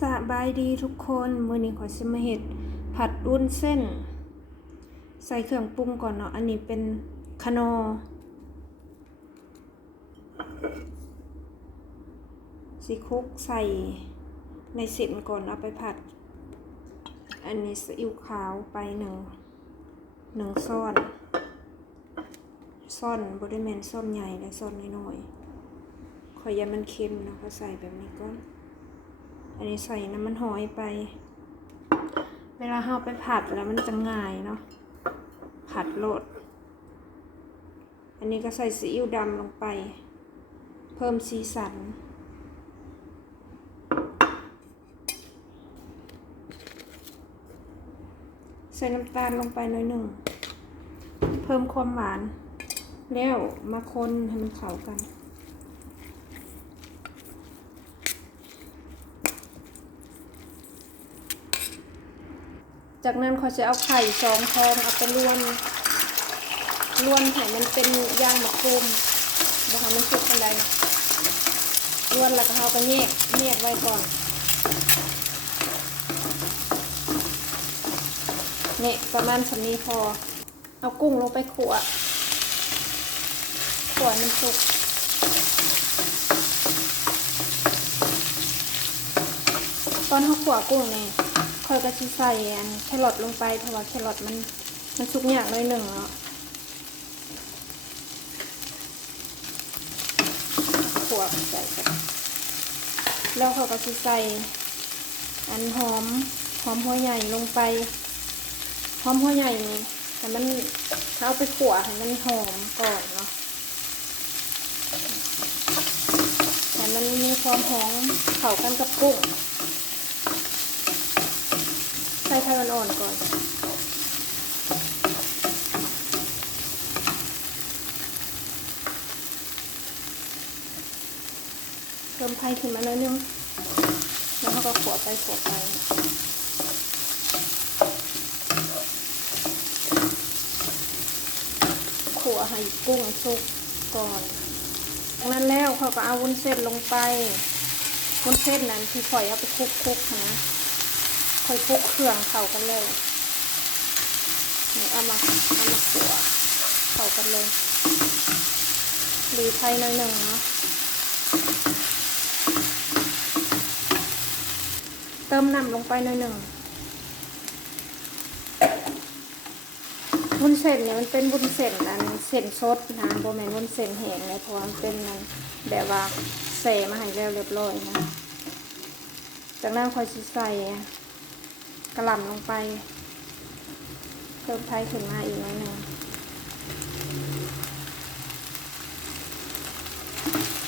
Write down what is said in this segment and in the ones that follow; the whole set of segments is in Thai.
สบายดีทุกคนมื้อนี้ขอสิมาเฮ็ดผัดวุ้นเส้น ใส่เครื่องปรุงก่อนเนาะ อันนี้เป็นคะนอ สิคลุกใส่ในเส้นก่อนเอาไปผัด อันนี้ซีอิ๊วขาวไปหนึ่งหนึ่งซ่อนซ่อนบริเวณซ่อนใหญ่และซ่อนน้อยๆขอยามันเค็มนะก็ใส่แบบนี้ก่อน อันนี้ใส่น้ำมันหอยไป เวลาเราไปผัดแล้วมันจะง่ายเนาะ ผัดโลด อันนี้ก็ใส่ซีอิ๊วดำลงไป เพิ่มสีสัน ใส่น้ำตาลลงไปหน่อยหนึ่ง เพิ่มความหวาน แล้วมาคนให้มันเข้ากัน จากนั้นเขาจะเอาไข่สองฟองเอาไปล้วนล้วนให้มันเป็นย่างมะกรูมบ่ให้มันสุกกันใดล้วนแล้วก็เอาไปแยกแยกไว้ก่อนเนี่ยประมาณสำนี้พอ เอากุ้งลงไปขั่วขั่วให้มันสุกตอนเขาขั่วกุ้งเนี่ย คอยก็จะใส่อันแครอทลงไปเพราะว่าแครอทมันมันสุกยากหน่อยหนึ่งเนาะขั่วใส่แล้วเขาก็จะใส่ อันหอมหอมหัวใหญ่ลงไปหอมหัวใหญ่นี่แต่มันเขาเอาไปขั่วให้มันหอมก่อนเนาะแต่มันมีความหอมเข้ากันกับกุ้ง ใส่ไฟอ่อนๆก่อน เติมไฟขึ้นมาหน่อยนึง แล้วเขาก็ขัวไปขัวไปขวให้กุ้งสุกก่อนจากนั้นแล้วเขาก็เอาวุ้นเส้นลงไปวุ้นเส้นนั้นที่ฝอยเอาไปคลุกๆนะ ค่อยคลุกเครื่องเข้ากันเลยนี่เอามาเอามาขัวเข้ากันเลยรือไทยหน่อยหนึ่งเนาะเติมน้ำลงไปหน่อยหนึ่งวุ้นเส้นเนี่ยมันเป็นวุ้นเส้นอันเส้นสดนะโบแมนวุ้นเส้นแห้งเลยเพราะมันเป็นแบบว่าเสมาให้แล้วเรียบร้อยนะจากนั้นค่อยสิใส่ กระหล่ำลงไป เพิ่มไทยขึ้นมาอีกหน่อยหนึ่ง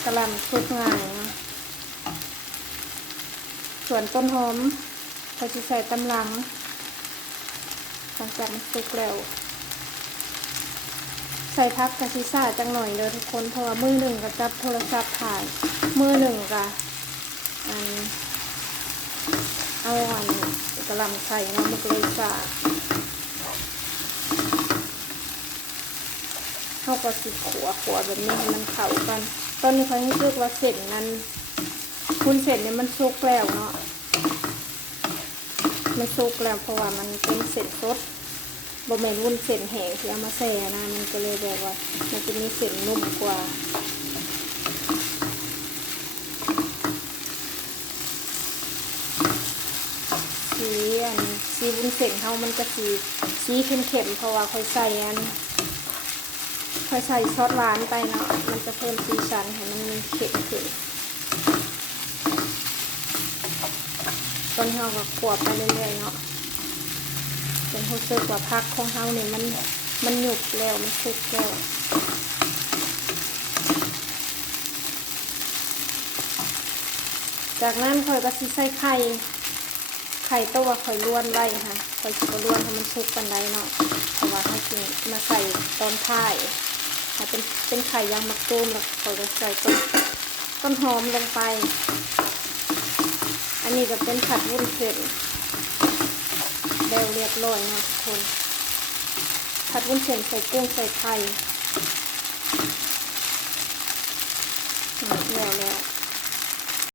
กระหล่ำสุกง่ายนะส่วนต้นหอมก็จะใส่ตำลังหลังจากมันสุกแล้ว ใส่พักกะซิซ่าจังหน่อยเลยทุกคนเพราะว่ามือหนึ่งก็จับโทรศัพท์ถ่าย มือหนึ่งก็อันเอาอัน กระหลำไข่นะมันก็เลยสาดเขากับสิขัวขัวแบบนี้ให้มันเข้ากัน ตอนนี้เขาให้เลือกว่าเส้นนั้นคุณเส้นเนี่ยมันสุกแล้วเนาะมันสุกแล้วเพราะว่ามันเป็นเส้นสดบะหมี่วุ้นเส้นแห้งที่เอามาแช่นะ มันก็เลยแบบว่า มันจะมีเส้นนุ่มกว่า สี อันสีวุ้นเส้นเขามันจะสีสีเข้มๆเพราะว่าค่อยใส่อันค่อยใส่ซอสหวานไปเนาะมันจะเพิ่มสีสันให้มันมีเข็มขึ้นตอนเราก็ขวบไปเรื่อยๆเนาะจนรู้สึกว่าพักของเขาเนี่ยมันมันหยุบแล้วมันสุกแล้วจากนั้นค่อยก็สิใส่ไข่ ไข่ตัวข่อยล้วนไว้ค่ะข่อยสิบล้วนให้มันสุกกันได้เนาะเพราะว่าถ้ากินมาใส่ตอนท้ายถ้าเป็นเป็นไข่ยางมะตูมแล้วข่อยจะใส่ต้นต้นหอมลงไป อันนี้จะเป็นผัดวุ้นเส้นแล้วเรียบร้อยนะทุกคนผัดวุ้นเส้นใส่กุ้งใส่ไข่